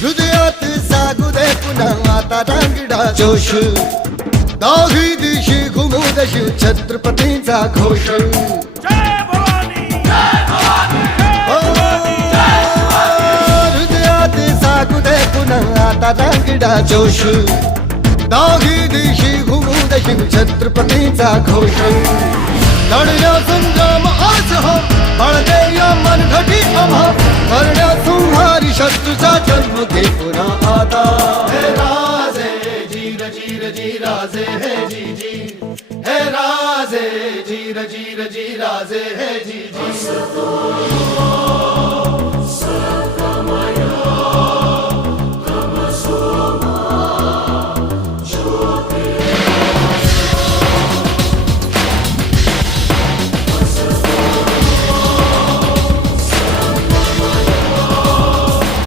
हृदयात जागू दे पुन्हा आता रांगडा जोश दाही दिशी घुमू दे शिव छत्रपतींचा घोष हृदयात जागू दे पुन्हा आता रांगडा जोश दाही दिशी घुमू दे शिव छत्रपतींचा घोष लढण्या संग्राम आज हो बळदे या मनघटी आम्हा करण्या संहारी शत्रूचा जन्म घे पुन्हा आता हे राजे जीर जीर जी राजे हे जी जी हे राजे जीर जीर जी राजे हे जी जी